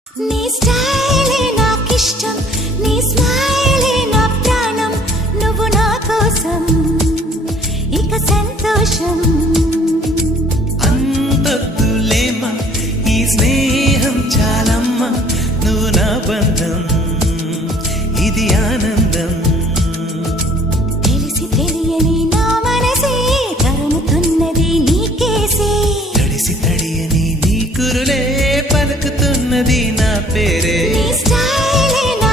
నీ స్టైలే నాకిష్టం, నీ స్మైలే నా ప్రాణం, నువ్వు నా కోసం ఇక సంతోషం. అంతొద్దులేమా ఈ స్నేహం చాలమ్మా, నువ్వు నా బంధం ఇది ఆనందం. తెలిసి తెలియని నా మనసే తరుముతున్నది నీకేసే, తడిసి తడియని నీ కురులే పలుకుతున్నది నా పేరే. నీ స్టైలే